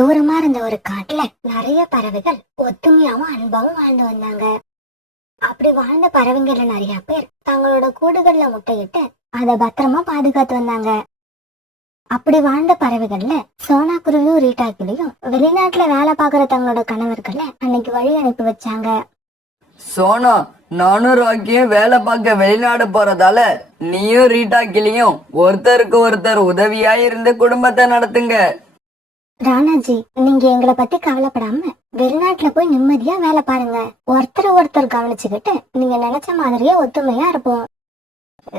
தூரமா இருந்த ஒரு காட்டுல நிறைய பறவைகள் ஒத்துமையாவும் அன்பாவும் வாழ்ந்து வந்தாங்க. அப்படி வாழ்ந்த பறவைங்கள்ல நிறைய பேர் தங்களோட கூடுகள்ல முட்டையிட்டு அதை பத்திரமா பாதுகாத்து வந்தாங்க. அப்படி வாழ்ந்த பறவைகள்ல சோனா குருவியும் ரீட்டா கிளியும் வெளிநாட்டுல வேலை பாக்குற தங்களோட கணவர்களை அன்னைக்கு வழி அனுப்பி வச்சாங்க. சோனா, நானும் ராக்கியும் வேலை பார்க்க வெளிநாடு போறதால நீயும் ரீட்டா கிளியும் ஒருத்தருக்கு ஒருத்தர் உதவியா இருந்து குடும்பத்தை நடத்துங்க. ராணாஜி, நீங்க எங்களை பத்தி கவலைப்படாம வெளிநாட்டுல போய் நிம்மதியா வேலை பாருங்க. ஒருத்தர் கவனிச்சுக்கிட்டு நீங்க நினைச்ச மாதிரியே ஒத்துமையா இருப்போம்.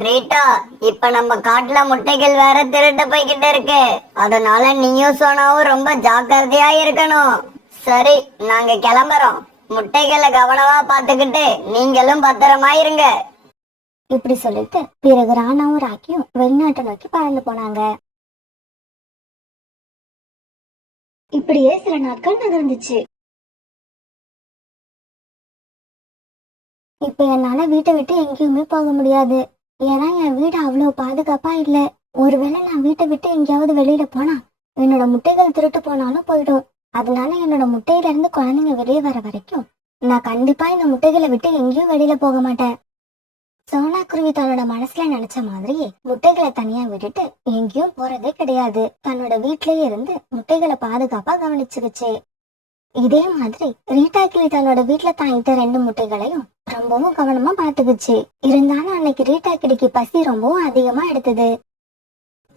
ரீட்டா, இப்ப நம்ம காட்டுல முட்டைகள் வேற திருட்டு போய்கிட்டு இருக்கு. அதனால நீயும் சோனாவும் ரொம்ப ஜாக்கிரதையா இருக்கணும். சரி, நாங்க கிளம்புறோம். முட்டைகளை கவனமா பாத்துக்கிட்டு நீங்களும் பத்திரமா இருங்க. இப்படி சொல்லிட்டு பிறகு ராணாவும் ராக்கியும் வெளிநாட்டை நோக்கி பறந்து போனாங்க. இப்படியே சில நாட்கள் நகர்ந்துச்சு. இப்ப என்னால வீட்டை விட்டு எங்கேயுமே போக முடியாது. ஏன்னா என் வீடு அவ்வளவு பாதுகாப்பா இல்ல. ஒருவேளை நான் வீட்டை விட்டு எங்கேயாவது வெளியில போனா என்னோட முட்டைகள் திருட்டு போனாலும் போயிடும். அதனால என்னோட முட்டையில இருந்து குழந்தைங்க வெளியே வர வரைக்கும் நான் கண்டிப்பா இந்த முட்டைகளை விட்டு எங்கேயும் வெளியில போக மாட்டேன். சோனா குருவி தன்னோட மனசுல நினைச்ச மாதிரி முட்டைகளை தனியா விட்டுட்டு எங்கேயும் போறதே கிடையாது. தன்னோட வீட்லயே இருந்து முட்டைகளை பாதுகாப்பா கவனிச்சுக்கிச்சு. இதே மாதிரி ரீட்டா கிளி தன்னோட வீட்டுல தாங்கிட்ட 2 முட்டைகளையும் ரொம்பவும் கவனமா பாத்துக்குச்சு. இருந்தாலும் அன்னைக்கு ரீட்டா கிளிக்கு பசி ரொம்பவும் அதிகமா எடுத்தது.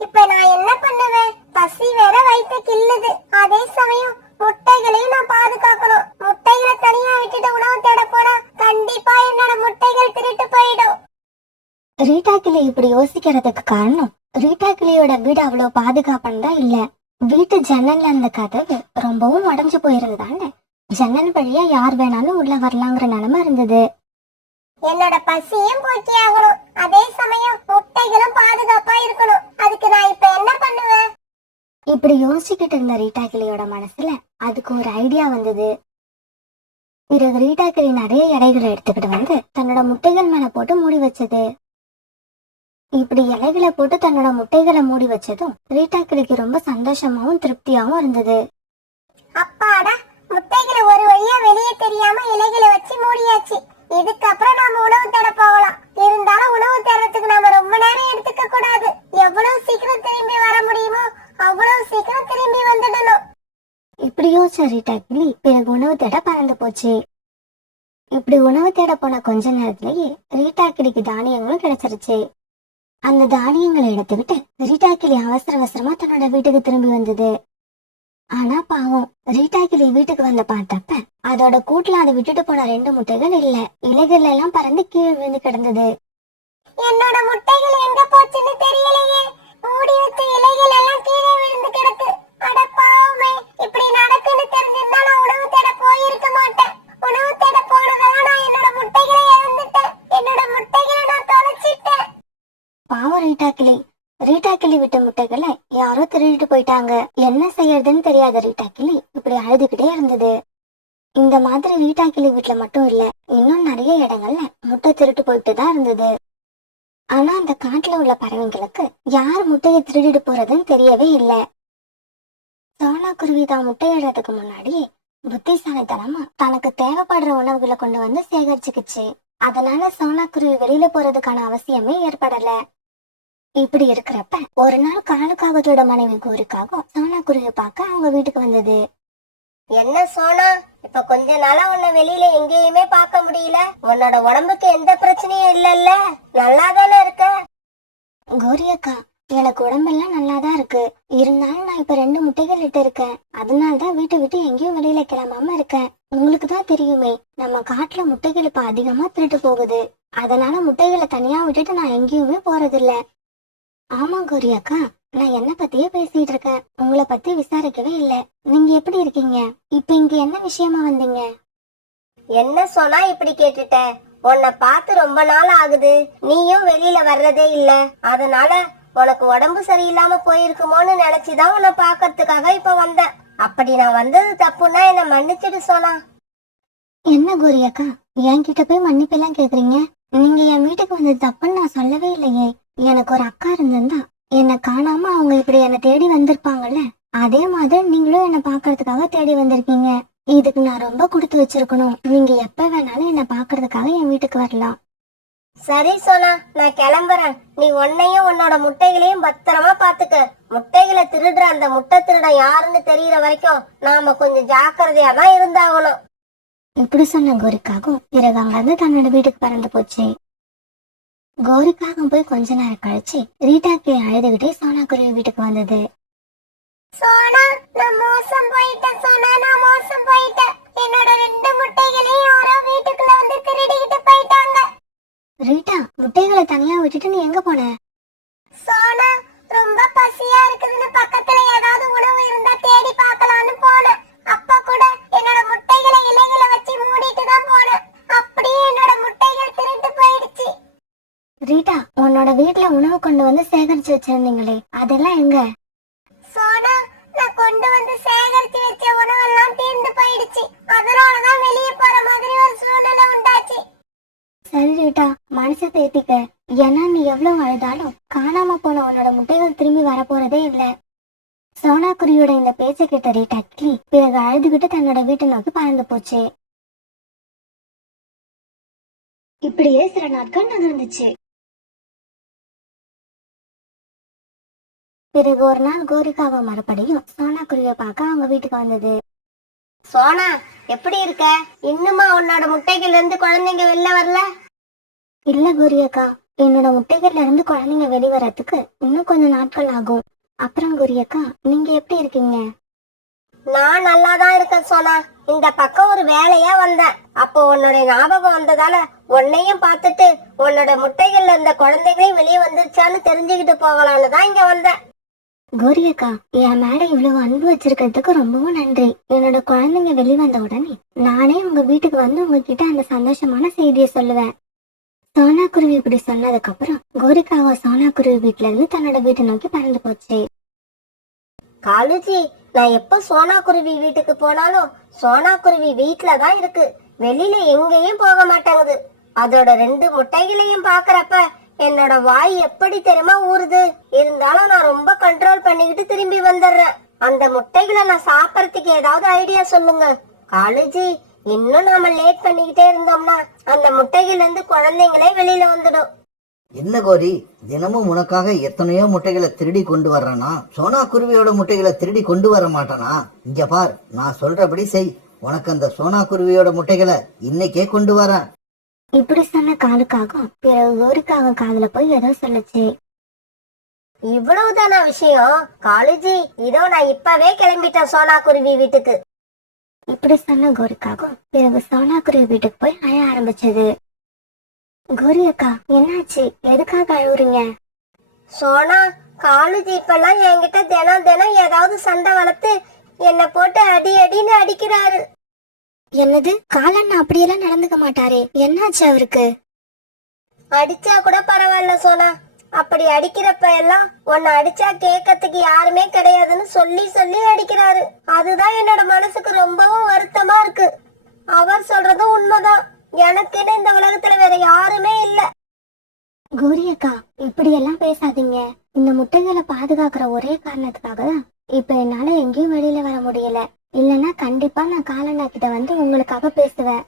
இப்ப நான் என்ன பண்ணுவேன்? பசி வேற வயிற்று கிள்ளுது. அதே சமயம் முட்டைகளையும் நான் பாதுகாக்கணும். முட்டைகளை தனியா விட்டுட்டு உணவு தேட போனா கண்டிப்பா என்னோட முட்டைகள் திருட்டு போயிடும். ரீட்டா கிளி இப்படி யோசிக்கிறதுக்கு காரணம் ரீட்டா கிளியோட வீடு அவ்வளவு பாதுகாப்பானதா இல்ல. வீட்டு ஜன்னல்ல அந்த கதவு ரொம்பவும் உடைஞ்சு போயிருந்ததால ஜன்னல் வழியா யார் வேணாலும் உள்ள வரலாங்கிற நிலைமை இருந்தது. என்னோட பசியும் போக்கி ஆகணும். அதே சமயம் முட்டைகளும் பாதுகாப்பா இருக்கணும். அதுக்கு நான் இப்ப என்ன பண்ணுவேன்? இப்படி யோசிச்சுக்கிட்டு இருந்த ரீட்டா கிளியோட மனசுல அதுக்கு ஒரு ஐடியா வந்தது. பிறகு ரீட்டா கிளி நிறைய இலைகளை எடுத்துக்கிட்டு வந்து தன்னோட முட்டைகள் மேல போட்டு மூடி வச்சது. இப்படி இலைகளை போட்டு தன்னோட முட்டைகளை மூடி வச்சதும் ரீட்டா கிளிக்கு ரொம்ப சந்தோஷமாவும் திருப்தியாவும் இருந்தது. அப்பாடா, முட்டைகளை ஒரு வழியா வெளியே தெரியாம இலைகளை வச்சு மூடியாச்சு. இதுக்கப்புறம் நாம உணவு தேட போகலாம். இருந்தாலும் உணவு தேடுறதுக்கு நாம ரொம்ப நேரம் எடுத்துக்க கூடாது. எவ்வளவு சீக்கிரம் திரும்பி வர முடியுமோ அவ்வளவு சீக்கிரம் திரும்பி வந்துடணும். இப்படி யோசிச்ச ரீட்டா கிளி பிறகு உணவு தேட பறந்து போச்சு. இப்படி உணவு தேட போன கொஞ்ச நேரத்திலேயே ரீட்டா கிளிக்கு தானியங்களும் கிடைச்சிருச்சு. அந்த தானியங்களை எடுத்துக்கிட்டு ரீட்டா கிளி அவசர அவசரமா தன்னோட வீட்டுக்கு திரும்பி வந்தது. ஆனா பாவம், ரீட்டா கிளி வீட்டுக்கு வந்து பார்த்தப்ப அதோட கூட்டுல அதை விட்டுட்டு போன 2 முட்டைகள் இல்ல. இலைகள் எல்லாம் பறந்து கீழே விழுந்து கிடந்தது. என்னோட முட்டைகள் எங்க போச்சுன்னு தெரியலையே. மூடி வச்ச இலைகள் எல்லாம் கீழே விழுந்து கிடக்கு. அட பாவமே, இப்படி நடக்குன்னு தெரிஞ்சிருந்தா நான் உணவு தேட போயிருக்க மாட்டேன். உணவு தேட போனதெல்லாம் நான் என்னோட முட்டைகளை இழந்துட்டேன். என்னோட முட்டைகளை நான் தொலைச்சிட்டேன். பாவம் ரீட்டா கிளி விட்ட முட்டைகளை யாரோ திருடிட்டு போயிட்டாங்க. என்ன செய்யறதுன்னு தெரியாத ரீட்டா கிளி இப்படி அழுதுகிட்டே இருந்தது. இந்த மாதிரி ரீட்டா கிளி வீட்டுல மட்டும் இல்ல, இன்னும் நிறைய இடங்கள்ல முட்டை திருட்டு போயிட்டு தான் இருந்தது. ஆனா அந்த காட்டுல உள்ள பறவைங்களுக்கு யார் முட்டையை திருடிட்டு போறதுன்னு தெரியவே இல்லை. சோனா குருவி தான் முட்டையிடுறதுக்கு முன்னாடியே புத்திசாலித்தனமா தனக்கு தேவைப்படுற உணவுகளை கொண்டு வந்து சேகரிச்சுக்குச்சு. அதனால சோனா குருவி வெளியில போறதுக்கான அவசியமே ஏற்படல. இப்படி இருக்கிறப்ப ஒரு நாள் காலுக்காகத்தோட மனைவி கோரிக்காக சோனா குருவி பார்க்க அவங்க வீட்டுக்கு வந்தது. என்ன சோனா, இப்ப கொஞ்ச நாளா உன்னை வெளியில எங்கேயுமே பார்க்க முடியல. உன்னோட உடம்புக்கு எந்த பிரச்சனையும் இல்லல்ல? நல்லாதானே இருக்க? கோரி அக்கா, எனக்கு உடம்பெல்லாம் நல்லாதான் இருக்கு. இருந்தாலும் நான் இப்ப 2 முட்டைகள் இட்டு இருக்கேன். அதனாலதான் வீட்டை விட்டு எங்கேயும் வெளியில கிளம்பாம இருக்கேன். உங்களுக்கு தான் தெரியுமே, நம்ம காட்டுல முட்டைகள் இப்ப அதிகமா திருட்டு போகுது. அதனால முட்டைகளை தனியா விட்டுட்டு நான் எங்கேயுமே போறதில்ல. ஆமா கோரி அக்கா, நான் என்ன பத்தியே பேசிட்டு இருக்கேன். உங்களை பத்தி விசாரிக்கவே இல்ல. நீங்க எப்படி இருக்கீங்க? இப்ப இங்க என்ன விஷயமா வந்தீங்க? என்ன சொன்னா இப்படி கேட்டுட்ட? உன்னை பார்த்து ரொம்ப நாள் ஆகுது. நீயும் வெளியில வர்றதே இல்ல. அதனால உனக்கு உடம்பு சரியில்லாம போயிருக்குமோன்னு நினைச்சுதான் உன்னை பாக்கிறதுக்காக இப்ப வந்தேன். அப்படி நான் வந்தது தப்புன்னா என்ன மன்னிச்சுட்டு சொன்னா. என்ன கோரி அக்கா, என்கிட்ட போய் மன்னிப்பு எல்லாம் கேக்குறீங்க? நீங்க என் வீட்டுக்கு வந்தது தப்புன்னு நான் சொல்லவே இல்லையே. எனக்கு ஒரு அக்கா இருந்திருந்தா என்னை காணாம அவங்க இப்படி என்னை தேடி வந்திருப்பாங்கல்ல. அதே மாதிரி நீங்களும் என்ன பாக்குறதுக்காக தேடி வந்திருக்கீங்க. இதுக்கு நான் ரொம்ப கொடுத்து வச்சிருக்கணும். நீங்க எப்ப வேணாலும் என்ன பாக்குறதுக்காக என் வீட்டுக்கு வரலாம். சரி சோனா, நான் கிளம்புறேன். நீ உன்னையும் உன்னோட முட்டைகளையும் பத்திரமா பாத்துக்க. முட்டைகளை திருடுற அந்த முட்டை திருடன் யாருன்னு தெரியற வரைக்கும் நாம கொஞ்சம் ஜாக்கிரதையா தான் இருந்தாகணும். இப்படி சொன்ன கோரிக்காகவும் பிறகு அங்கிருந்து தன்னோட வீட்டுக்கு பறந்து போச்சு. கோரிக்காகம் போய் கொஞ்ச நேரம் கழிச்சு ரீட்டாக்கு அழுதுகிட்டே சோனா குருவி வீட்டுக்கு வந்தது. சோனா, நான் மோசம் போயிட்டேன். சோனா, நான் மோசம் போயிட்டேன். என்னோட 2 முட்டைகளையும் யாரோ வீட்டுக்குள்ள வந்து திருடிக்கிட்டு போயிட்டாங்க. ரீட்டா, முட்டைகளை தனியா விட்டுட்டு நீ எங்க போன? சோனா, ரொம்ப பசியா இருக்குதுன்னு பக்கத்துல ஏதாவது உணவு இருந்தா தேடி பார்க்கலாம்னு போனேன். அப்ப கூட என்னோட முட்டைகளை இலைகளை வச்சு மூடிட்டு தான் போனேன். அப்படியே என்னோட முட்டைகள் திருட்டு போயிடுச்சு. ரீட்டா, உன்னோட வீட்டுல உணவு கொண்டு வந்து சேகரிச்சு வச்சிருந்தீங்களே, அதெல்லாம் எங்க? சோனா, நான் கொண்டு வந்து சேகரிச்சு வச்ச உணவெல்லாம் தீர்ந்து போயிடுச்சு. அதனாலதான் வெளியே போற மாதிரி ஒரு சூழ்நிலை உண்டாச்சு. சரி ரீட்டா, மனசை தேத்திக்க. ஏன்னா நீ எவ்வளவு அழுதாலும் காணாம போன உன்னோட முட்டைகள் திரும்பி வரப்போறதே இல்ல. சோனா குருவியோட இந்த பேச்சை கேட்ட ரீட்டா கிளி பிறகு அழுதுகிட்டு தன்னோட வீட்டை நோக்கி பறந்து போச்சு. இப்படியே சில நாட்கள் நகர்ந்துச்சு. பிறகு ஒரு நாள் கோரிக்காவை மறுபடியும் சோனா குருவியை பார்க்க அவங்க வீட்டுக்கு வந்தது. சோனா, எப்படி இருக்க? இன்னுமா உன்னோட முட்டைகள்ல இருந்து குழந்தைங்க வெளில வரல? இல்ல கோரியக்கா, என்னோட முட்டைகள்ல இருந்து குழந்தைங்க வெளிவரத்துக்கு இன்னும் கொஞ்சம் நாட்கள் ஆகும். அப்புறம் கோரியக்கா, நீங்க எப்படி இருக்கீங்க? நான் நல்லாதான் இருக்கேன் சோனா. இந்த பக்கம் ஒரு வேலையா வந்தேன். அப்போ உன்னோட ஞாபகம் வந்ததால உன்னையும் பார்த்துட்டு உன்னோட முட்டைகள்ல இருந்த குழந்தைகளையும் வெளியே வந்துருச்சான்னு தெரிஞ்சுக்கிட்டு போகலான்னு தான் இங்க வந்தேன். கோரியக்கா, என் மேல இவ்வளவு அன்பு வச்சிருக்கிறதுக்கு ரொம்பவும் நன்றி. என்னோட குழந்தைங்க வெளிவந்த உடனே நானே உங்க வீட்டுக்கு வந்து உங்ககிட்ட அந்த சந்தோஷமான செய்தியை சொல்லுவேன். சோனா குருவி இப்படி சொன்னதுக்கு அப்புறம் கோரிக்காவை சோனா குருவி வீட்டுல இருந்து தன்னோட வீட்டை நோக்கி பறந்து போச்சு. காலுஜி, நான் எப்ப சோனா குருவி வீட்டுக்கு போனாலும் சோனா குருவி வீட்டுல தான் இருக்கு. வெளியில எங்கேயும் போக மாட்டேங்குது. அதோட 2 முட்டைகளையும் பாக்குறப்ப என்னோட வாய் எப்படி தெரியுமா ஊறுது. இருந்தாலும் நான் ரொம்ப கண்ட்ரோல் பண்ணிக்கிட்டு திரும்பி வந்துடுறேன். அந்த முட்டைகளை நான் சாப்பிடறதுக்கு ஏதாவது ஐடியா சொல்லுங்க காலுஜி. இன்னும் நாம லேட் பண்ணிக்கிட்டே இருந்தோம்னா அந்த முட்டைகள்ல இருந்து குழந்தைங்களே வெளியில வந்துடும். என்ன கோரி, தினமும் உனக்காக எத்தனையோ முட்டைகளை திருடி கொண்டு வர்றானா? சோனா குருவியோட முட்டைகளை திருடி கொண்டு வர மாட்டானா? இங்க பார், நான் சொல்றபடி செய். உனக்கு அந்த சோனா குருவியோட முட்டைகளை இன்னைக்கே கொண்டு வரேன். இப்படி சொன்ன காலுக்காகவும் பிறகு கோரிக்காக காதுல போய் ஏதோ சொல்லுச்சு. இவ்வளவுதானா விஷயம்? காலுஜி, இதோ நான் இப்பவே கிளம்பிட்டேன் சோனா குருவி வீட்டுக்கு. இப்படி சொன்ன கோரிக்காகவும் பிறகு சோனா குருவி வீட்டுக்கு போய் அழ ஆரம்பிச்சது. கோரி அக்கா, என்னாச்சு? எதுக்காக அழுவுறீங்க? சோனா, காலுஜி இப்பெல்லாம் என்கிட்ட தினம் தினம் ஏதாவது சண்டை வளர்த்து என்னை போட்டு அடி அடின்னு அடிக்கிறாரு. என்னது? காலண்ணா அப்படியெல்லாம் நடந்துக்க மாட்டாரே, என்னாச்சு அவருக்கு? அடிச்சா கூட பரவாயில்ல சோனா, அப்படி அடிக்கிறப்ப எல்லாம் உன்னை அடிச்சா கேட்கறதுக்கு யாருமே கிடையாதுன்னு சொல்லி சொல்லி அடிக்கிறாரு. அதுதான் என்னோட மனசுக்கு ரொம்பவும் வருத்தமா இருக்கு. அவர் சொல்றதும் உண்மைதான். எனக்குன்னு இந்த உலகத்துல வேற யாருமே இல்ல. கோரி அக்கா, இப்படி எல்லாம் பேசாதீங்க. இந்த முட்டைகளை பாதுகாக்கிற ஒரே காரணத்துக்காக தான் இப்ப என்னால எங்கேயும் வெளியில வர முடியல. இல்லன்னா கண்டிப்பா நான் காலண்ணா கிட்ட வந்து உங்களுக்காக பேசுவேன்.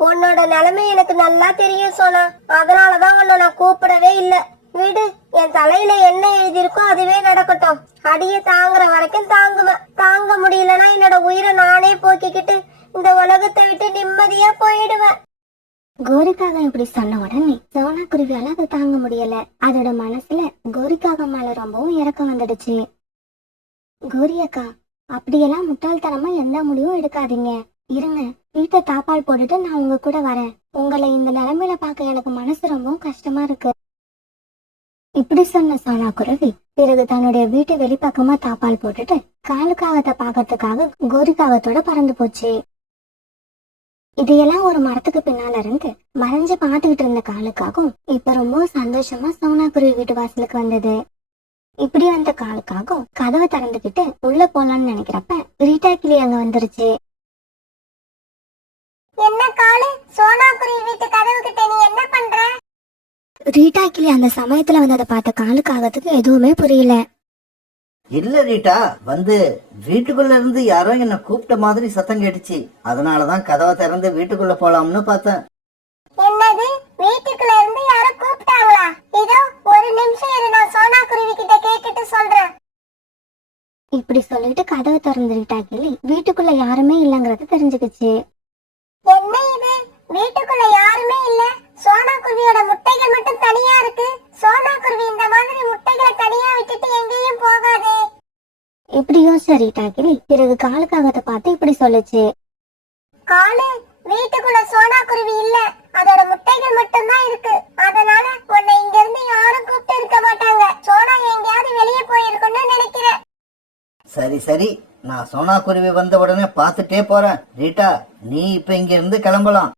உன்னோட நிலைமை எனக்கு நல்லா தெரியும் சோனா. அதனாலதான் உன்னை நான் கூப்பிடவே இல்ல. விடு, என் தலையில என்ன எழுதியிருக்கோ அதுவே நடக்கட்டும். அடிய தாங்குற வரைக்கும் தாங்குவேன். தாங்க முடியலன்னா என்னோட உயிரை நானே போக்கிக்கிட்டு இந்த உலகத்தை விட்டு நிம்மதியா போயிடுவேன். கோரிக்காக இப்படி சொன்ன உடனே சோனா குருவியால அதை தாங்க முடியல. அதோட மனசுல கோரிக்காக மேல ரொம்பவும் இறக்கம் வந்துடுச்சு. கோரி அக்கா, அப்படியெல்லாம் முட்டாள்தனமா எந்த முடிவும் எடுக்காதீங்க. இருங்க, வீட்டை தாப்பால் போட்டுட்டு நான் உங்க கூட வரேன். உங்களை இந்த நிலைமையில பார்க்க எனக்கு மனசு ரொம்பவும் கஷ்டமா இருக்கு. இப்படி சொன்ன சோனா குருவி பிறகு தன்னுடைய வீட்டு வெளிப்பக்கமா தாப்பால் போட்டுட்டு காலுக்காகத்தை பாக்கிறதுக்காக கோரிக்காகத்தோட பறந்து போச்சு. இதையெல்லாம் ஒரு மரத்துக்கு பின்னால இருந்து மறைஞ்சு பாத்துக்கிட்டு இருந்த காலுக்காகவும் இப்ப ரொம்ப சந்தோஷமா சோனா குருவி வீட்டு வாசலுக்கு வந்தது. இப்படி வந்த காலுக்காகவும் கதவை திறந்துகிட்டு உள்ள போலான்னு நினைக்கிறப்ப ரீட்டா கிளி அங்க வந்துருச்சு. என்ன காலு, சோனா குருவி வீட்டு கதவு கிட்ட நீ என்ன பண்ற? ரீட்டா கிளி அந்த சமயத்துல வந்ததை பார்த்த காலுக்காகத்துக்கு எதுவுமே புரியல. இல்ல ரீட்டா, வீட்டுக்குள்ள இருந்து யாரோ என்ன கூப்பிட்ட மாதிரி சத்தம் கேட்டுச்சு. அதனாலதான் கதவை திறந்து வீட்டுக்குள்ள போலாம்னு பார்த்தேன். என்னது, வீட்டுக்குள்ள இருந்து யாரோ கூப்பிட்டாங்களா? இதோ ஒரு நிமிஷம் இரு, நான் சோனா குருவி கிட்ட கேட்டுட்டு சொல்றேன். இப்படி சொல்லிட்டு கதவை திறந்து ரீட்டா கிளி வீட்டுக்குள்ள யாருமே இல்லங்கறது தெரிஞ்சுக்கிச்சு. என்ன இது, வீட்டுக்குள்ள யாருமே இல்ல, சோனா குருவியோட முட்டைகள் மட்டும் தனியா இருக்கு. சோனா குருவி இந்த மாதிரி முட்டைகளை தனியா விட்டுட்டு எங்கேயும் போகாதே. இப்படி யோசிச்ச ரீட்டா கிளி பிறகு காலுக்காகத்தை பார்த்து இப்படி சொல்லுச்சு. காலு, வீட்டுக்குள்ள சோனா குருவி இல்ல, அதோட முட்டைகள் மட்டும் தான் இருக்கு. அதனால உன்னை இங்க இருந்து யாரும் கூப்பிட்டு இருக்க மாட்டாங்க. சோனா எங்கேயாவது வெளியே போயிருக்குன்னு நினைக்கிறேன். சரி சரி, நான் சோனா குருவி வந்த உடனே பார்த்துட்டே போறேன். ரீட்டா, நீ இப்ப இங்க இருந்து கிளம்பலாம்.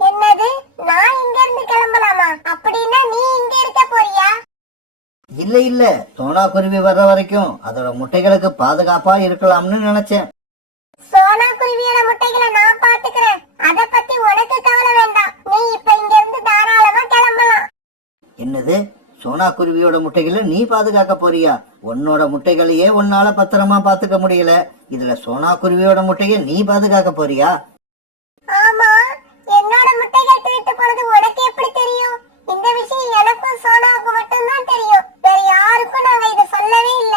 என்னது, நான் இங்க இருந்து கிளம்பலாமா? அப்படின்னா நீ இங்க இருக்க போறியா? இல்ல இல்ல, சோனா குருவி வர்ற வரைக்கும் அதோட முட்டைகளுக்கு பாதுகாப்பா இருக்கலாம்னு நினைச்சேன். சோனா குருவியோட முட்டைகளை நான் பாத்துக்கிறேன். அத பத்தி உனக்கு கவலை வேண்டாம். நீ இப்ப இங்க இருந்து தாராளமா கிளம்பலாம். என்னது, சோனா குருவியோட முட்டைகளை நீ பாதுகாக்க போறியா? உன்னோட முட்டைகளையே உன்னால பத்திரமா பாத்துக்க முடியல, இதுல சோனா குருவியோட முட்டையை நீ பாதுகாக்க போறியா? ஆமா, என்னோட முட்டைகள் திருட்டு போனது உனக்கு எப்படி தெரியும்? இந்த விஷயம் எனக்கும் சோனாவுக்கு மட்டும்தான் தெரியும். வேற யாருக்கும் நாங்க இத சொல்லவே இல்ல.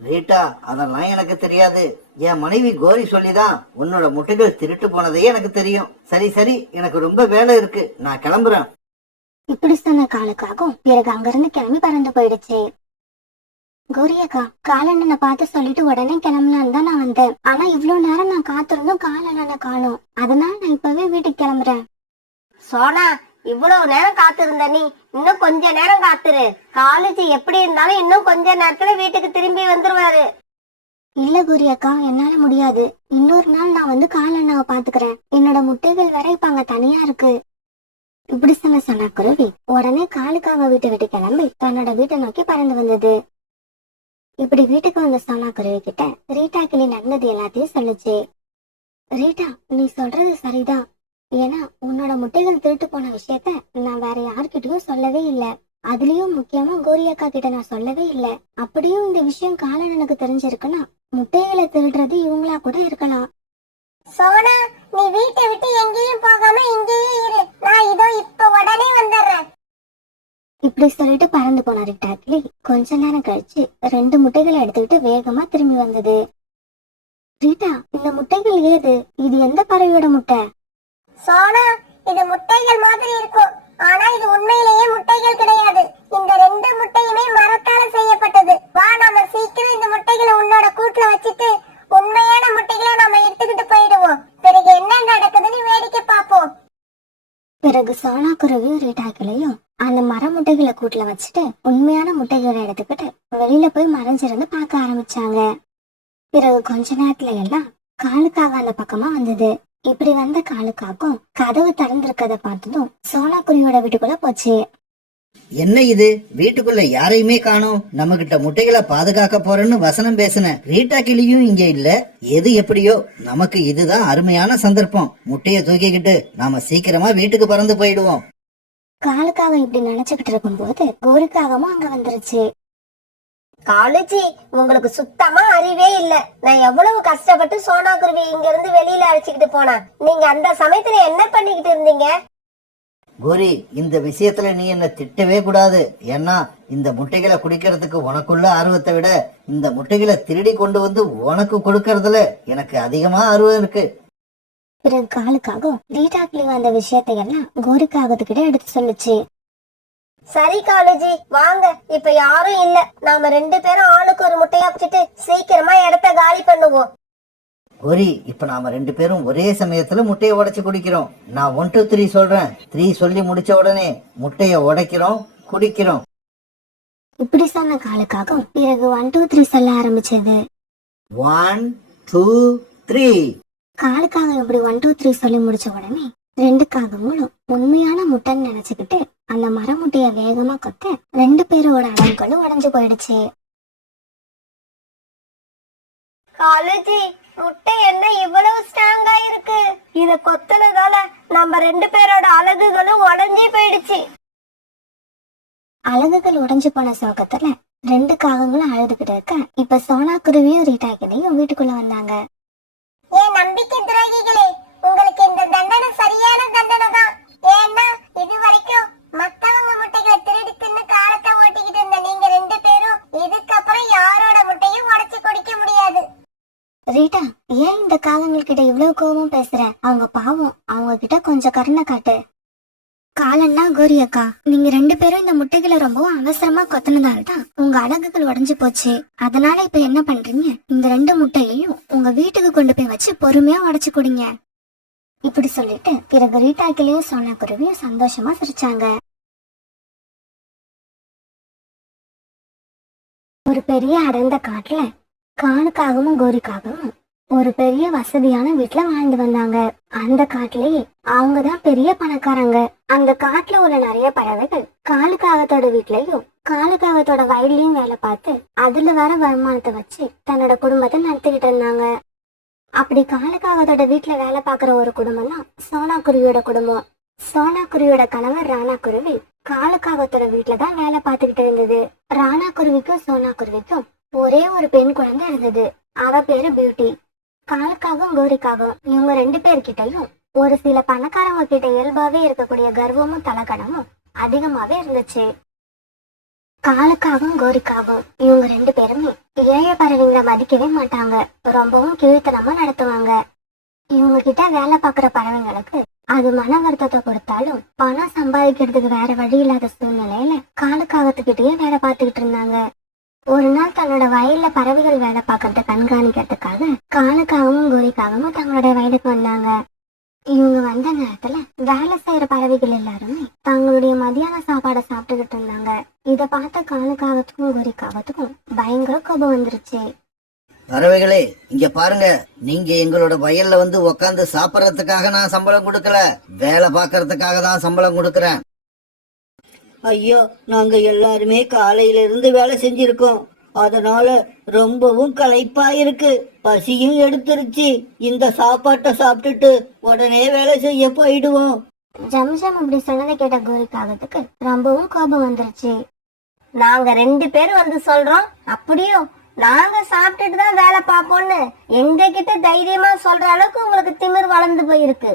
ரீட்டா, அதெல்லாம் எனக்கு தெரியாது. என் மனைவி கோரி சொல்லிதான் உன்னோட முட்டைகள் திருட்டு போனதே எனக்கு தெரியும். சரி சரி, எனக்கு ரொம்ப வேலை இருக்கு, நான் கிளம்புறேன். இப்படி சொன்ன காலுக்காகவும் பிறகு அங்கிருந்து கிளம்பி பறந்து போயிடுச்சு. கோரியக்கா, காலண்ணனை பார்த்து சொல்லிட்டு உடனே கிளம்பலான்னு தான் நான் வந்தேன். ஆனா இவ்வளவு நேரம் நான் காத்திருந்தும் காலண்ணனை காணோம். அதனால நான் இப்பவே வீட்டுக்கு கிளம்புறேன். சோனா, இவ்வளவு நேரம் காத்திருந்த நீ இன்னும் கொஞ்ச நேரம் காத்துரு. காலேஜ் எப்படி இருந்தாலும் இன்னும் கொஞ்ச நேரத்துல வீட்டுக்கு திரும்பி வந்துருவாரு. இல்ல கோரியக்கா, என்னால முடியாது. இன்னொரு நாள் நான் வந்து காலண்ணாவை பாத்துக்கிறேன். என்னோட முட்டைகள் வேற இப்ப அங்க தனியா இருக்கு. இப்படி சொன்ன சோனா குருவி உடனே காலுக்காக வீட்டை விட்டு கிளம்பி தன்னோட வீட்டை நோக்கி பறந்து வந்தது. இப்படி வீட்டுக்கு வந்த சோனா குருவி கிட்ட ரீட்டா கிளி நடந்தது எல்லாத்தையும் சொல்லுச்சு. ரீட்டா, நீ சொல்றது சரிதான். ஏன்னா உன்னோட முட்டைகள் திருட்டு போன விஷயத்த நான் வேற யார்கிட்டயும் சொல்லவே இல்லை. அதுலயும் முக்கியமா கோரியக்கா கிட்ட நான் சொல்லவே இல்லை. அப்படியும் இந்த விஷயம் காலண்ணனுக்கு தெரிஞ்சிருக்குன்னா முட்டைகளை திருடுறது இவங்களா கூட இருக்கலாம். சோனா, நீ வீட்டை விட்டு எங்கேயும் போகாம இங்கேயே இரு. நான் இதோ இப்ப உடனே வந்துடுறேன். இப்படி சொல்லிட்டு பறந்து போன ரீட்டா கிளி கொஞ்ச நேரம் கழிச்சு 2 முட்டைகளை எடுத்துக்கிட்டு வேகமா திரும்பி வந்தது. ரீட்டா, இந்த முட்டைகள் ஏது? இது எந்த பறவையோட முட்டை? சோனா, இது முட்டைகள் மாதிரி இருக்கும். ஆனா இது உண்மையிலேயே முட்டைகள் கிடையாது. இந்த 2 முட்டையுமே மரத்தால செய்யப்பட்டது. வா, நாம சீக்கிரம் இந்த முட்டைகளை உன்னோட கூட்டுல வச்சுட்டு உண்மையான முட்டைகளை நாம எடுத்துக்கிட்டு போயிடுவோம். பிறகு என்ன நடக்குதுன்னு வேடிக்கை பார்ப்போம். பிறகு சோனா குருவியும் ரீட்டா கிளியும் அந்த மர முட்டைகளை கூட்டுல வச்சுட்டு உண்மையான முட்டைகளை எடுத்துக்கிட்டு வெளியில போய் மறைஞ்சிருந்து பார்க்க ஆரம்பிச்சாங்க. பிறகு கொஞ்ச நேரத்துல எல்லாம் காலுக்காக அந்த பக்கமா வந்தது. இப்படி வந்த காலுக்காக்கும் கதவு திறந்திருக்கத பார்த்ததும் சோனா குருவியோட வீட்டுக்குள்ள போச்சு. என்ன இது, வீட்டுக்குள்ள யாரையுமே காணோம். நம்ம கிட்ட முட்டைகளை பாதுகாக்க போறேன்னு வசனம் பேசின ரீட்டா கிளியும் இங்க இல்ல. எது எப்படியோ, நமக்கு இதுதான் அருமையான சந்தர்ப்பம். முட்டைய தூக்கிக்கிட்டு நாம சீக்கிரமா வீட்டுக்கு பறந்து போயிடுவோம். காலுக்காக இப்படி நினைச்சுக்கிட்டு இருக்கும் போது கோரிக்காகமும் அங்க வந்துருச்சு. காலேஜி, உங்களுக்கு சுத்தமா அறிவே இல்ல. நான் எவ்வளவு கஷ்டப்பட்டு சோனா குருவி இங்க இருந்து வெளியில அழைச்சிக்கிட்டு போனேன். நீங்க அந்த சமயத்துல என்ன பண்ணிக்கிட்டு இருந்தீங்க? கோரி, இந்த விஷயத்துல நீ என்ன திட்டவே கூடாது. ஏன்னா இந்த முட்டைகளை குடிக்கிறதுக்கு உனக்குள்ள ஆர்வத்தை விட இந்த முட்டைகளை திருடி கொண்டு வந்து உனக்கு கொடுக்கறதுல எனக்கு அதிகமா ஆர்வம் இருக்கு. பிறகு காலுக்காகவும் ரீட்டா கிளி வந்த விஷயத்தையெல்லாம் கோரிக்காகத்துக்கிட்ட எடுத்து சொல்லுச்சு. சரி காலேஜி, வாங்க. இப்ப யாரும் இல்ல. நாம 2 பேரும் ஆளுக்கு ஒரு முட்டையா வச்சுட்டு சீக்கிரமா இடத்த காலி பண்ணுவோம். கோரி, இப்ப நாம 2 பேரும் ஒரே சமயத்துல முட்டையை உடைச்சு குடிக்கிறோம். நான் 1 2 3 சொல்றேன். 3 சொல்லி முடிச்ச உடனே முட்டைய உடைக்கிறோம், குடிக்கிறோம். இப்படி சொன்ன காலுக்காகவும் பிறகு 1 2 3 சொல்ல ஆரம்பிச்சது. 1 2 3. காலுக்காக இப்படி 1 2 3 சொல்லி முடிச்ச உடனே 2 காகங்களும் உண்மையான முட்டைன்னு நினைச்சுக்கிட்டு அந்த மர முட்டைய வேகமா கொத்த 2 பேரோட அடங்களும் உடைஞ்சு போயிடுச்சு. காலேஜி, முட்டை என்ன இவ்வளவு ஸ்ட்ராங்கா இருக்கு? இத கொத்துனதால நம்ம 2 பேரோட அலகுகளும் உடைஞ்சே போயிடுச்சு. அலகுகள் உடைஞ்சு போன சோகத்துல 2 காகங்களும் அழுதுகிட்டு இருக்க இப்ப சோனா குருவியும் ரீட்டா கிளியும் வீட்டுக்குள்ள வந்தாங்க. ஏன் நம்பிக்கை துரோகிகளே, உங்களுக்கு இந்த தண்டனை சரியான தண்டனை தான். ஏன்னா இது வரைக்கும் மத்தவங்க முட்டைகளை திருடி தின்னு காலத்தை ஓட்டிக்கிட்டு இருந்த நீங்க 2 பேரும் இதுக்கப்புறம் யாரோட முட்டையும் உடைச்சு குடிக்க முடியாது. ரீட்டா, ஏன் இந்த காகங்கள் கிட்ட இவ்வளவு கோபம் பேசுற? அவங்க பாவம், அவங்க கிட்ட கொஞ்சம் கருணை காட்டு. காலன்னா கோரி அக்கா, நீங்க 2 பேரும் இந்த முட்டைகளை ரொம்பவும் அவசரமா கொத்தினதால தான் உங்க அலகுகள் உடைஞ்சு போச்சு. அதனால இப்ப என்ன பண்றீங்க, இந்த 2 முட்டையையும் உங்க வீட்டுக்கு கொண்டு போய் வச்சு பொறுமையா உடைச்சு குடிங்க. இப்படி சொல்லிட்டு பிறகு ரீட்டா கிளியும் சோனா குருவியும் சந்தோஷமா சிரிச்சாங்க. ஒரு பெரிய அடர்ந்த காட்டுல காலுக்காகவும் கோரிக்காகவும் ஒரு பெரிய வசதியான வீட்டுல வாழ்ந்து வந்தாங்க. அந்த காட்டுலயே அவங்கதான் பெரிய பணக்காரங்க. அந்த காட்டுல உள்ள நிறைய பறவைகள் காலுக்காகத்தோட வீட்லயும் காலுக்காகத்தோட வயல்லயும் வேலை பார்த்து அதுல வர வருமானத்தை வச்சு தன்னோட குடும்பத்தை நடத்திக்கிட்டு இருந்தாங்க. அப்படி காலுக்காகத்தோட வீட்டுல வேலை பார்க்குற ஒரு குடும்பம் தான் சோனா குருவியோட குடும்பம். சோனா குருவியோட கணவர் ராணா குருவி காலுக்காகத்தோட வீட்டுலதான் வேலை பார்த்துக்கிட்டு இருந்தது. ராணா குருவிக்கும் சோனா குருவிக்கும் ஒரே ஒரு பெண் குழந்தை இருந்தது. அவ பேரு பியூட்டி. காலுக்காகவும் கோரிக்காகவும் இவங்க 2 பேர்கிட்டையும் ஒரு சில பணக்காரங்க கிட்ட இயல்பாவே இருக்கக்கூடிய கர்வமும் தலக்கணமும் அதிகமாவே இருந்துச்சு. காலுக்காகவும் கோரிக்காகவும் இவங்க 2 பேருமே ஏழை பறவைங்களை மதிக்கவே மாட்டாங்க. ரொம்பவும் கீழ்த்தனமா நடத்துவாங்க. இவங்க கிட்ட வேலை பார்க்குற பறவைங்களுக்கு அது மன வருத்தத்தை கொடுத்தாலும் பணம் சம்பாதிக்கிறதுக்கு வேற வழி இல்லாத சூழ்நிலையில காலுக்காகத்துக்கிட்டயே வேலை பார்த்துக்கிட்டு இருந்தாங்க. ஒரு நாள் தன்னோட வயல்ல பறவைகள் வேலை பார்க்கறத கண்காணிக்கிறதுக்காக காலுக்காகவும் கோரிக்காகவும் தங்களோட வயலுக்கு வந்தாங்க. இவங்க வந்த நேரத்துல வேலை செய்யற பறவைகள் எல்லாருமே தங்களுடைய மதியான சாப்பாடை சாப்பிட்டுக்கிட்டு இருந்தாங்க. இத பார்த்த காலுக்காகத்துக்கும் கோரிக்காகத்துக்கும் பயங்கர கோபம் வந்துருச்சு. பறவைகளே, இங்க பாருங்க, நீங்க எங்களோட வயல்ல வந்து உக்காந்து சாப்பிடறதுக்காக நான் சம்பளம் கொடுக்கல, வேலை பார்க்கறதுக்காக தான் சம்பளம் கொடுக்கறேன். ஐயோ, நாங்க எல்லாருமே காலையில இருந்து வேலை செஞ்சிருக்கோம். அதனால ரொம்பவும் களைப்பா இருக்கு, பசியும் எடுத்துருச்சு. இந்த சாப்பாட்டை சாப்பிட்டுட்டு உடனே வேலை செய்ய போயிடுவோம். ஜம்ஜம் அப்படி சொன்னதை கேட்ட கோரிக்காகத்துக்கு ரொம்பவும் கோபம் வந்துருச்சு. நாங்க 2 பேரும் வந்து சொல்றோம், அப்படியோ நாங்க சாப்பிட்டுட்டு தான் வேலை பார்ப்போம்னு எங்க கிட்ட தைரியமா சொல்ற அளவுக்கு உங்களுக்கு திமிர் வளர்ந்து போயிருக்கு.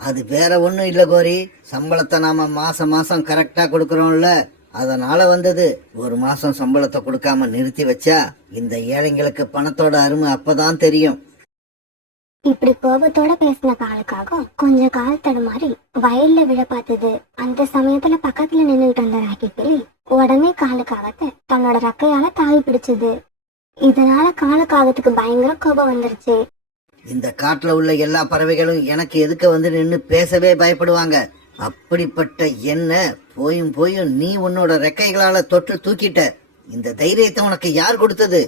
அது வேற ஒண்ணும் இல்ல கோரி, சம்பளத்தை நாம மாசம் மாசம் கரெக்டா கொடுக்கறோம்ல, அதனால வந்தது. ஒரு மாசம் சம்பளத்தை கொடுக்காம நிறுத்தி வச்சா இந்த ஏழைங்களுக்கு பணத்தோட அருமை அப்பதான் தெரியும். இப்படி கோபத்தோட பேசின காலுக்காக கொஞ்ச கால் தடுமாறி வயல்ல விழ பார்த்தது. அந்த சமயத்துல பக்கத்துல நின்றுட்டு இருந்த ராக்கி கிளி உடனே காலுக்காகத்தை தன்னோட ரெக்கையால தாவி பிடிச்சது. இதனால காலுக்காகத்துக்கு பயங்கர கோபம் வந்துருச்சு. இந்த காட்டுல உள்ள எல்லா பறவைகளும் எனக்கு எதுக்க வந்து நின்னு பேசவே பயப்படுவாங்க. அப்படிப்பட்ட என்ன போயும் போயும் நீ உன்னோட ரெக்கைகளால தொட்டு தூக்கிட்ட. இந்த தைரியத்தை உனக்கு யார் கொடுத்தது?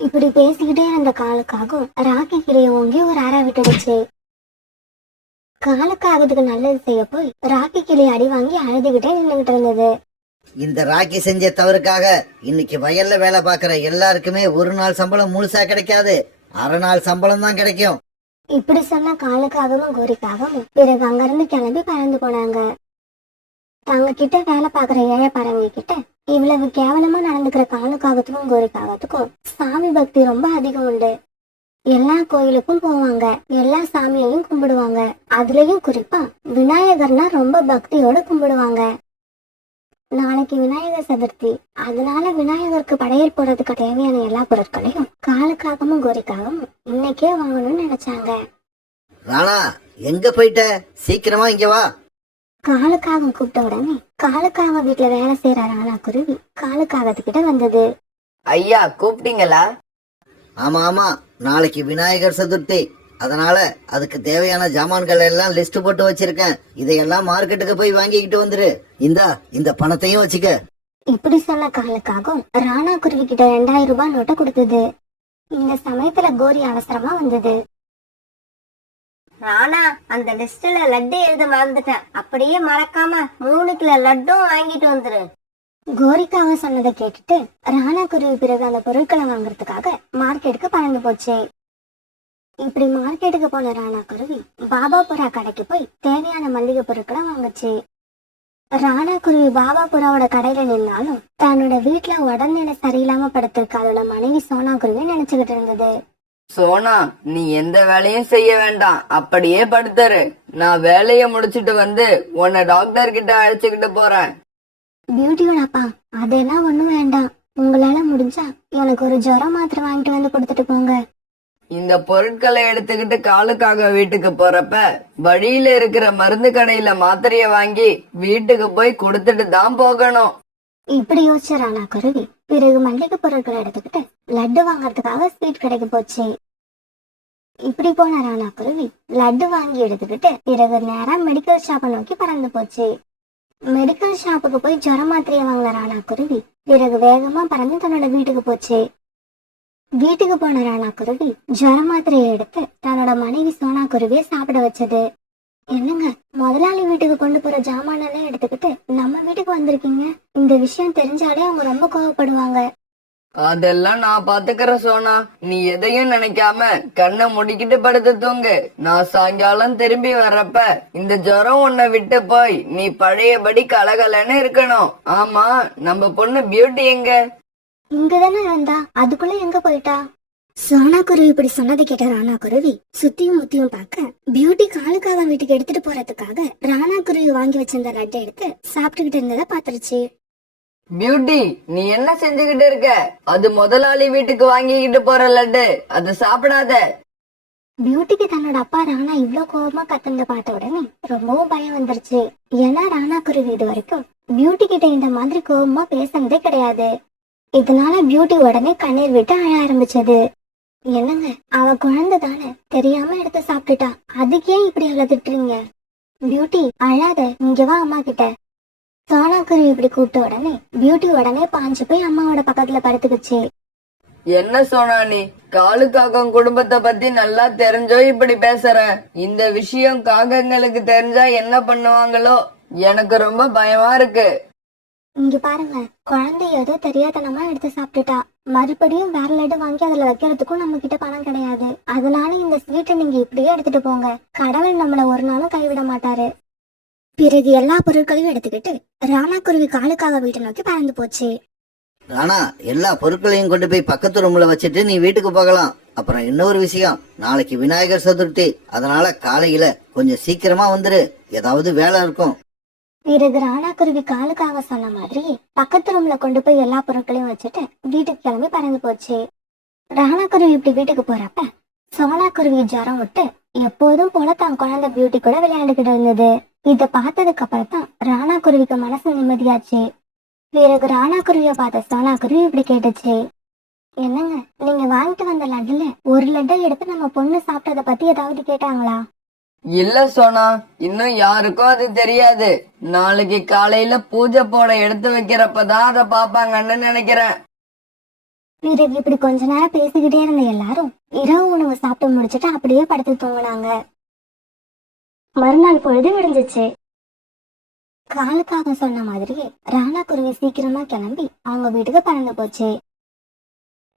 இப்படி பேசிக்கிட்டே இருந்த காலுக்காகவும் ராக்கி கிளிய ஓங்கி ஒரு அறை விட்டுடுச்சு. காலுக்காகத்துக்கு நல்லது செய்ய போய் ராக்கி கிளி அடி வாங்கி அழுதுகிட்டே நின்றுகிட்டு இருந்தது. இந்த ராக்கி செஞ்ச தவறுக்காக இன்னைக்கு வயல்ல வேலை பார்க்கற எல்லாருக்குமே ஒரு நாள் சம்பளம் முழுசா கிடைக்காது, அரை நாள் சம்பளம் தான் கிடைக்கும். இப்படி சொன்ன காலுக்காகவும் கோரிக்காகவும் பிறகு அங்கிருந்து கிளம்பி பறந்து போனாங்க. தங்க கிட்ட வேலை பார்க்குற ஏழை பறவை கிட்ட இவ்வளவு கேவலமா நடந்துக்கிற காலுக்காகத்துக்கும் கோரிக்காகத்துக்கும் சாமி பக்தி ரொம்ப அதிகம் உண்டு. எல்லா கோயிலுக்கும் போவாங்க, எல்லா சாமியையும் கும்பிடுவாங்க. அதுலயும் குறிப்பா விநாயகர்னா ரொம்ப பக்தியோட கும்பிடுவாங்க. நாளைக்கு விநாயகர் சதுர்த்தி, அதனால விநாயகருக்கு படையல் போடுறதுக்கு தேவையான எல்லா பொருட்களையும் காலுக்காகவும் கோரிக்காகவும் இன்னைக்கே வாங்கணும்னு நினைச்சாங்க. ராணா, எங்க போயிட்ட? சீக்கிரமா இங்க வா. காலுக்காகம் கூப்பிட்ட உடனே காலுக்காக வீட்டுல வேலை செய்யற ராணா குருவி காலுக்காகத்துக்கிட்ட வந்தது. ஐயா கூப்பிட்டீங்களா? ஆமா ஆமா, நாளைக்கு விநாயகர் சதுர்த்தி, அதனால அதுக்கு தேவையான ஜாமான்கள் எல்லாம் லிஸ்ட் போட்டு வச்சிருக்கேன். இதையெல்லாம் மார்க்கெட்டுக்கு போய் வாங்கிக்கிட்டு வந்துரு. இந்த பணத்தையும் வச்சுக்க. இப்படி சொன்ன காலுக்காகவும் ராணா குருவி கிட்ட 2000 ரூபாய் நோட்டை கொடுத்தது. இந்த சமயத்துல கோரி அவசரமா வந்தது. ராணா, அந்த லிஸ்ட்ல லட்டு எழுத மறந்துட்டேன், அப்படியே மறக்காம 3 கிலோ லட்டும் வாங்கிட்டு வந்துரு. கோரிக்காக சொன்னதை கேட்டுட்டு ராணா குருவி பிறகு அந்த பொருட்களை வாங்குறதுக்காக மார்க்கெட்டுக்கு பறந்து போச்சு. இப்படி மார்க்கெட்டுக்கு போன ராணா குருவி பாபாபுரா கடைக்கு போய் தேவையான மளிகை பொருட்களை வாங்குச்சு. ராணா குருவி பாபா புறாவோட கடையில நின்னாலும் தன்னோட வீட்டுல உடல்நிலை சரியில்லாம படுத்திருக்க அதோட மனைவி சோனா குருவி நினைச்சுக்கிட்டு இருந்தது. சோனா, நீ எந்த வேலையும் செய்ய வேண்டாம், அப்படியே படுத்துரு. நான் வேலைய முடிச்சிட்டு வந்து உன்னை டாக்டர் கிட்ட அழைச்சுக்கிட்டு போறேன். பியூட்டியோட அப்பா, அதெல்லாம் ஒண்ணும் வேண்டாம். உங்களால முடிஞ்சா எனக்கு ஒரு ஜுரம் மாத்திரை வாங்கிட்டு வந்து கொடுத்துட்டு போங்க. இந்த பொருட்களை எடுத்துக்கிட்டு காலுக்காக வீட்டுக்கு போறப்ப வழியில இருக்கிற மருந்து கடையில மாத்திரைய வாங்கி வீட்டுக்கு போய் கொடுத்துட்டு தான் போகணும். இப்படி யோசிச்ச ராணா குருவி பிறகு மல்லிகை பொருட்களை எடுத்துக்கிட்டு லட்டு வாங்கறதுக்காக ஸ்வீட் கடைக்கு போச்சு. இப்படி போன ராணா குருவி லட்டு வாங்கி எடுத்துக்கிட்டு பிறகு நேரா மெடிக்கல் ஷாப்பை நோக்கி பறந்து போச்சு. மெடிக்கல் ஷாப்புக்கு போய் ஜுர மாத்திரையை வாங்கின ராணா குருவி பிறகு வேகமா பறந்து தன்னோட வீட்டுக்கு போச்சு. வீட்டுக்கு போன ராணா குருவி ஜுர மாத்திரையை எடுத்து தன்னோட மனைவி சோனா குருவியை சாப்பிட வச்சது. என்னங்க, முதலாளி வீட்டுக்கு கொண்டு போற ஜாமானெல்லாம் எடுத்துக்கிட்டு நம்ம வீட்டுக்கு வந்திருக்கீங்க. இந்த விஷயம் தெரிஞ்சாலே அவங்க ரொம்ப கோவப்படுவாங்க. அதெல்லாம் நான் பாத்துக்கிறேன் சோனா. நீ எதையும் நினைக்காம கண்ணை முடிக்கிட்டு படுத்து தூங்கு. நான் சாயங்காலம் திரும்பி வர்றப்ப இந்த ஜுரம் உன்னை விட்டு போய் நீ பழையபடி கலகலன்னு இருக்கணும். ஆமா, நம்ம பொண்ணு பியூட்டி எங்க? இங்கதானே இருந்தா, அதுக்குள்ள எங்க போயிட்டா? சோனா குருவி இப்படி சொன்னதை கேட்ட ராணா குருவி சுத்தியும் முத்தியும் பார்க்க பியூட்டி காலுக்காக வீட்டுக்கு எடுத்துட்டு போறதுக்காக ராணா குருவி வாங்கி வச்சிருந்த லட்டை எடுத்து சாப்பிட்டுக்கிட்டு இருந்ததை பாத்துருச்சு. பியூட்டி, நீ என்ன செஞ்சுகிட்டு இருக்க? அது முதலாளி வீட்டுக்கு வாங்கிக்கிட்டு போற லட்டு, அது சாப்பிடாத. பியூட்டிக்கு தன்னோட அப்பா ராணா இவ்ளோ கோபமா கத்துனத பார்த்த உடனே ரொம்பவும் பயம் வந்துருச்சு. ஏன்னா ராணா குருவி இது வரைக்கும் பியூட்டி கிட்ட இந்த மாதிரி கோபமா பேசுனதே கிடையாது. இதனால பியூட்டி உடனே கண்ணீர் விட்டு அழ ஆரம்பிச்சது. என்னங்க, அவ குழந்தை தானே, தெரியாம எடுத்து சாப்பிட்டுட்டா, அதுக்கே இப்படி அவளை திட்டுறீங்க? பியூட்டி அழாத, இங்க வா அம்மா கிட்ட. சோனா குருவி இப்படி கூப்பிட்ட உடனே பியூட்டி உடனே பாஞ்சு போய் அம்மாவோட பக்கத்துல படுத்துக்குச்சு. என்ன சோனா, நீ காலுக்காகம் குடும்பத்தை பத்தி நல்லா தெரிஞ்சோ இப்படி பேசுற? இந்த விஷயம் காகங்களுக்கு தெரிஞ்சா என்ன பண்ணுவாங்களோ? எனக்கு ரொம்ப பயமா இருக்கு. இங்க பாருங்க, குழந்தை ஏதோ தெரியாதனமா எடுத்து சாப்பிட்டுட்டா. மறுபடியும் வேற லட்டு வாங்கி அதுல வைக்கிறதுக்கும் நம்ம கிட்ட பணம் கிடையாது. அதனால இந்த ஸ்வீட்டை நீங்க இப்படியே எடுத்துட்டு போங்க. கடவுள் நம்மள ஒரு நாளும் கைவிட மாட்டாரு. பிறகு எல்லா பொருட்களையும் எடுத்துக்கிட்டு ராணா குருவி காலுக்காக வீட்டை நோக்கி பறந்து போச்சு. ராணா, எல்லா பொருட்களையும் கொண்டு போய் பக்கத்து ரூம்ல வச்சுட்டு நீ வீட்டுக்கு போகலாம். அப்புறம் இன்னொரு விஷயம், நாளைக்கு விநாயகர் சதுர்த்தி, அதனால காலையில கொஞ்சம் சீக்கிரமா வந்துரு, ஏதாவது வேலை இருக்கும். பிறகு ராணா குருவி காலுக்காக சொன்ன மாதிரி பக்கத்து ரூம்ல கொண்டு போய் எல்லா பொருட்களையும் வச்சுட்டு வீட்டுக்கு கிளம்பி பறந்து போச்சு. ராணா குருவி இப்படி வீட்டுக்கு போறப்ப சோனா குருவி ஜுரம் விட்டு எப்போதும் போல தான் குழந்தை பியூட்டி கூட விளையாண்டுகிட்டு இருந்தது. இத பார்த்ததுக்கு அப்புறம் தான் ராணா குருவிக்கு மனசு நிம்மதியாச்சு. பிறகு ராணா குருவிய பார்த்த சோனா குருவி இப்படி கேட்டுச்சு. என்னங்க, நீங்க வாங்கிட்டு வந்த லட்டுல ஒரு லட்டை எடுத்து நம்ம பொண்ணு சாப்பிட்டத பத்தி ஏதாவது கேட்டாங்களா? இல்ல சோனா, இன்னும் யாருக்கும் அது தெரியாது. நாளைக்கு காலையில பூஜை போட எடுத்து வைக்கிறப்பதான் அத பாப்பாங்கன்னு நினைக்கிறேன். பிறகு இப்படி கொஞ்ச நேரம் பேசிக்கிட்டே இருந்த எல்லாரும் இரவு உணவு சாப்பிட்டு முடிச்சுட்டு அப்படியே படுத்து தூங்கினாங்க. மறுநாள் பொழுது விடிஞ்சிச்சு. காலுக்காக சொன்ன மாதிரியே ராணா குருவி சீக்கிரமா கிளம்பி அவங்க வீட்டுக்கு பறந்து போச்சு.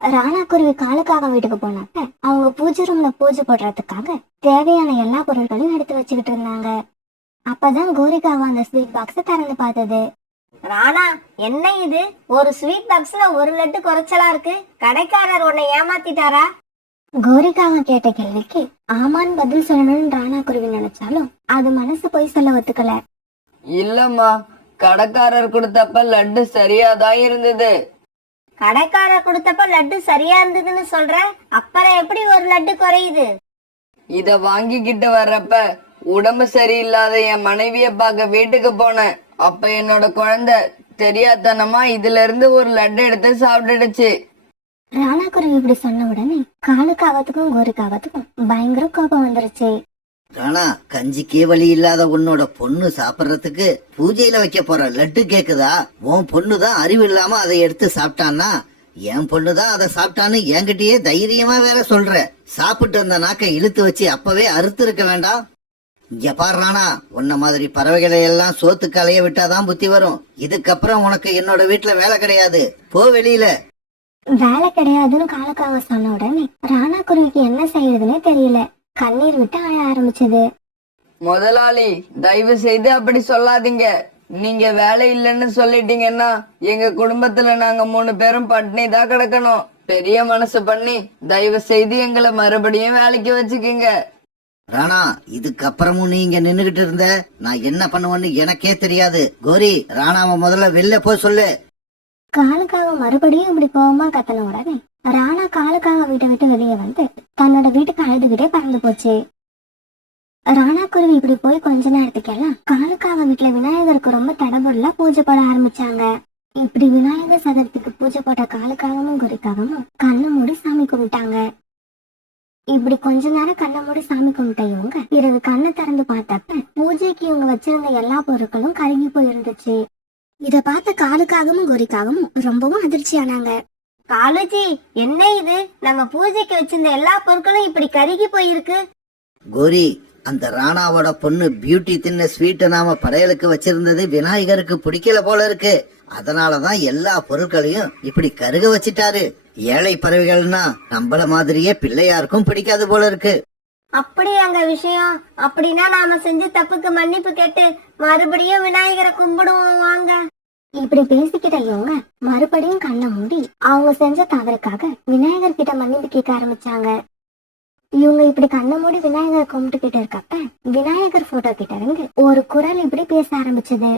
ராணா குருவி காலுக்காக வீட்டுக்கு போனாக்க அவங்க பூஜை ரூம்ல பூஜை போடுறதுக்காக தேவையான எல்லா பொருட்களையும் எடுத்து வச்சுக்கிட்டு இருந்தாங்க. அப்பதான் கோரிக்காவா அந்த ஸ்வீட் பாக்ஸ திறந்து பார்த்தது. ராணா, என்ன இது? ஒரு ஸ்வீட் பாக்ஸ்ல ஒரு லட்டு குறைச்சலா இருக்கு. கடைக்காரர் உன்னை ஏமாத்திட்டாரா? கோரிக்காவா கேட்ட கேள்விக்கு ஆமான்னு பதில் சொல்லணும்னு ராணா குருவி நினைச்சாலும் அது மனசு போய் சொல்ல ஒத்துக்கல. இல்லம்மா, கடைக்காரர் கொடுத்தப்ப லட்டு சரியாதான் இருந்தது. கடைக்காரர் கொடுத்தப்ப லட்டு சரியா இருந்ததுன்னு சொல்ற, அப்புறம் எப்படி ஒரு லட்டு குறையுது? இத வாங்கிக்கிட்டு வர்றப்ப உடம்பு சரியில்லாத என் மனைவிய பார்க்க வீட்டுக்கு போனேன். அப்ப என்னோட குழந்தை தெரியாதனமா இதுல இருந்து ஒரு லட்டு எடுத்து சாப்பிட்டுடுச்சு. ராணா குருவி இப்படி சொன்ன உடனே காலுக்காவத்துக்கும் கோரிக்காவத்துக்கும் பயங்கர கோபம் வந்துருச்சு. ராணா, கஞ்சிக்கே வழி இல்லாத உன்னோட பொண்ணு சாப்பிடறதுக்கு பூஜையில வைக்க போற லட்டு கேக்குதா? உன் பொண்ணுதான் அறிவு இல்லாம அதை எடுத்து சாப்பிட்டான்னா, என் பொண்ணுதான் அதை சாப்பிட்டான்னு என்கிட்டயே தைரியமா வேற சொல்ற. சாப்பிட்டு அந்த நாக்கை இழுத்து வச்சு அப்பவே அறுத்து இருக்க வேண்டாம்? இங்க பாரு ராணா, உன்ன மாதிரி பறவைகளை எல்லாம் சோத்துக்கு அலைய விட்டாதான் புத்தி வரும். இதுக்கப்புறம் உனக்கு என்னோட வீட்டுல வேலை கிடையாது, போ வெளியில. வேலை கிடையாதுன்னு காலுக்காக சொன்ன உடனே ராணா குருவிக்கு என்ன செய்யறதுன்னே தெரியல. கண்ணீர் விட்டு அழ ஆரம்பிச்சது. முதலாளி, தயவு செய்து அப்படி சொல்லாதீங்க. நீங்க வேலை இல்லைன்னு சொல்லிட்டீங்கன்னா எங்க குடும்பத்துல நாங்க 3 பேரும் பட்னி தான் கிடக்கணும். பெரிய மனசு பண்ணி தயவு செய்து எங்களை மறுபடியும் வேலைக்கு வச்சுக்குங்க. ராணா, இதுக்கப்புறமும் நீ இங்க நின்னுகிட்டு இருந்த நான் என்ன பண்ணுவேன்னு எனக்கே தெரியாது. கோரி, ராணாவை முதல்ல வெளில போய் சொல்லு. காலுக்காக மறுபடியும் இப்படி கோவமா கத்தன உடனே ராணா காலுக்காக வீட்டை விட்டு வெளியே வந்து தன்னோட வீட்டுக்கு அழுதுகிட்டே பறந்து போச்சு. ராணா குருவி இப்படி போய் கொஞ்ச நேரத்துக்கெல்லாம் காலுக்காக வீட்டுல விநாயகருக்கு ரொம்ப தடபுடலா பூஜை போட ஆரம்பிச்சாங்க. இப்படி விநாயகர் சதுர்த்திக்கு பூஜை போட்ட காலுக்காகவும் குறிக்காகவும் கண்ணை மூடி சாமி கும்பிட்டாங்க. இப்படி கொஞ்ச நேரம் கண்ணை மூடி சாமி கும்பிட்ட இவங்க பிறகு கண்ணை திறந்து பார்த்தப்ப பூஜைக்கு இவங்க வச்சிருந்த எல்லா பொருட்களும் கருகி போயிருந்துச்சு. இத பார்த்த காலுக்காகவும் குறிக்காகவும் ரொம்பவும் அதிர்ச்சி ஆனாங்க. காலுஜி, என்ன இது? நம்ம பூஜைக்கு வச்சிருந்த எல்லா பொருட்களும் இப்படி கருகி போயிருக்கு. கோரி, அந்த ராணாவோட பொண்ணு பியூட்டி தின்ன ஸ்வீட்டை நாம படையலுக்கு வச்சிருந்தது விநாயகருக்கு பிடிக்கல போல இருக்கு. அதனாலதான் எல்லா பொருட்களையும் இப்படி கருக வச்சிட்டாரு. ஏழை பறவைகள்னா நம்மள மாதிரியே பிள்ளையாருக்கும் பிடிக்காது போல இருக்கு. அப்படி அங்க விஷயம். அப்படின்னா நாம செஞ்ச தப்புக்கு மன்னிப்பு கேட்டு மறுபடியும் விநாயகரை கும்பிடுவோம் வாங்க. இப்படி பேசிக்கிட்ட இவங்க மறுபடியும் கண்ணை மூடி அவங்க செஞ்ச தவறுக்காக விநாயகர் கிட்ட மன்னிப்பு கேட்க ஆரம்பிச்சாங்க. இவங்க இப்படி கண்ணை மூடி விநாயகர் கும்பிட்டுக்கிட்டு இருக்கப்ப விநாயகர் போட்டோ கிட்ட இருந்து ஒரு குரல் இப்படி பேச ஆரம்பிச்சது.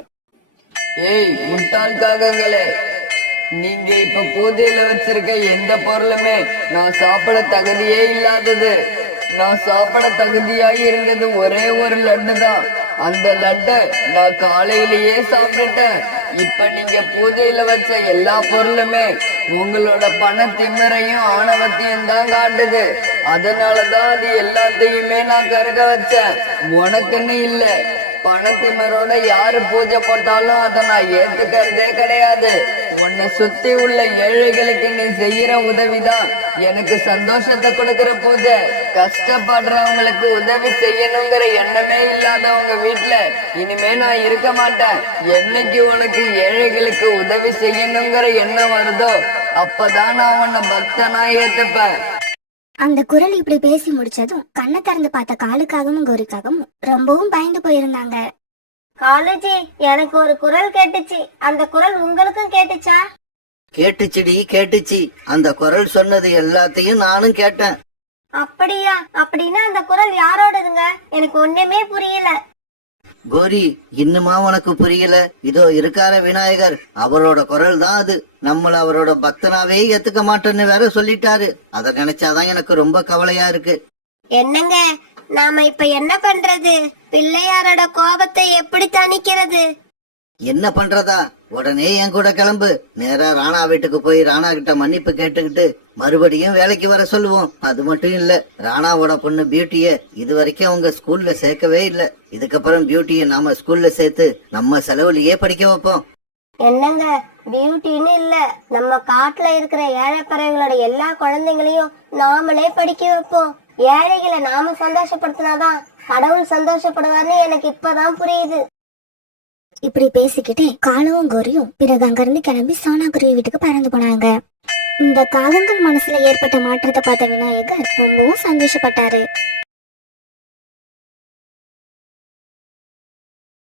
ஏய் முட்டாள் காகங்களே, நீங்க இப்ப பூஜையில வச்சிருக்க எந்த பொருளுமே நான் சாப்பிட தகுதியே இல்லாதது. நான் சாப்பிட தகுதியாகி இருந்தது ஒரே ஒரு லட்டு தான். அந்த லட்டை நான் காலையிலேயே சாப்பிட்டுட்டேன். இப்ப நீங்க பூஜையில வச்ச எல்லா பொருளுமே உங்களோட பண திமிரையும் ஆணவத்தையும் தான் காட்டுது. அதனாலதான் அது எல்லாத்தையுமே நான் கருக வச்சேன். உனக்குன்னு இல்ல, பணத்திமரோட யாரு பூஜை போட்டாலும் அதை நான் ஏத்துக்கிறதே கிடையாது. உன்னை சுத்தி உள்ள ஏழைகளுக்கு நீ செய்யற உதவிதான் எனக்கு சந்தோஷத்தை கொடுக்கிற பூஜை. கஷ்டப்படுறவங்களுக்கு உதவி செய்யணுங்கிற எண்ணமே இல்லாதவங்க வீட்டுல இனிமே நான் இருக்க மாட்டேன். என்னைக்கு உனக்கு ஏழைகளுக்கு உதவி செய்யணுங்கிற எண்ணம் வருதோ அப்பதான் நான் உன்னை பக்தனா ஏத்துப்பேன். அந்த குரல் இப்படி பேசி முடிச்சதும் கண்ணை திறந்து பார்த்த காலுக்காகவும் கோரிக்காகவும் ரொம்பவும் பயந்து போயிருந்தாங்க. காலுஜி, எனக்கு ஒரு குரல் கேட்டுச்சு. அந்த குரல் உங்களுக்கும் கேட்டுச்சா? கேட்டுச்சுடி, கேட்டுச்சு. அந்த குரல் சொன்னது எல்லாத்தையும் நானும் கேட்டேன். அப்படியா? அப்படின்னா அந்த குரல் யாரோடதுங்க? எனக்கு ஒண்ணுமே புரியல. கோரி, இன்னுமா உனக்கு புரியல? இதோ இருக்கார விநாயகர், அவரோட குரல் தான் அது. நம்மள அவரோட பக்தனாவே ஏத்துக்க மாட்டேன்னு வேற சொல்லிட்டாரு. அத நினைச்சாதான் எனக்கு ரொம்ப கவலையா இருக்கு. என்னங்க, நாம இப்ப என்ன பண்றது? பிள்ளையாரோட கோபத்தை எப்படி தணிக்கிறது? என்ன பண்றதா? உடனே என் கூட கிளம்பு. நேரா ராணா வீட்டுக்கு போய் ராணா கிட்ட மன்னிப்பு கேட்டுக்கிட்டு மறுபடியும் வேலைக்கு வர சொல்லுவோம். அது மட்டும் இல்ல, ராணாவோட பொண்ணு பியூட்டிய இது வரைக்கும் அவங்க ஸ்கூல்ல சேர்க்கவே இல்ல. இதுக்கப்புறம் பியூட்டிய நாம ஸ்கூல்ல சேர்த்து நம்ம செலவுலயே படிக்க வைப்போம். என்னங்க, பியூட்டின்னு இல்ல, நம்ம காட்டுல இருக்கிற ஏழை பறவைகளோட எல்லா குழந்தைங்களையும் நாமளே படிக்க வைப்போம். ஏழைகளை நாம சந்தோஷப்படுத்தினாதான் கடவுள் சந்தோஷப்படுவார்னு எனக்கு இப்பதான் புரியுது. இப்படி பேசிக்கிட்டே காலுவும் கோரியும் பிறகு அங்கிருந்து கிளம்பி சோனா குருவி வீட்டுக்கு பறந்து போனாங்க. இந்த காகங்கள் மனசுல ஏற்பட்ட மாற்றத்தை பார்த்த விநாயகர் ரொம்பவும் சந்தோஷப்பட்டாரு.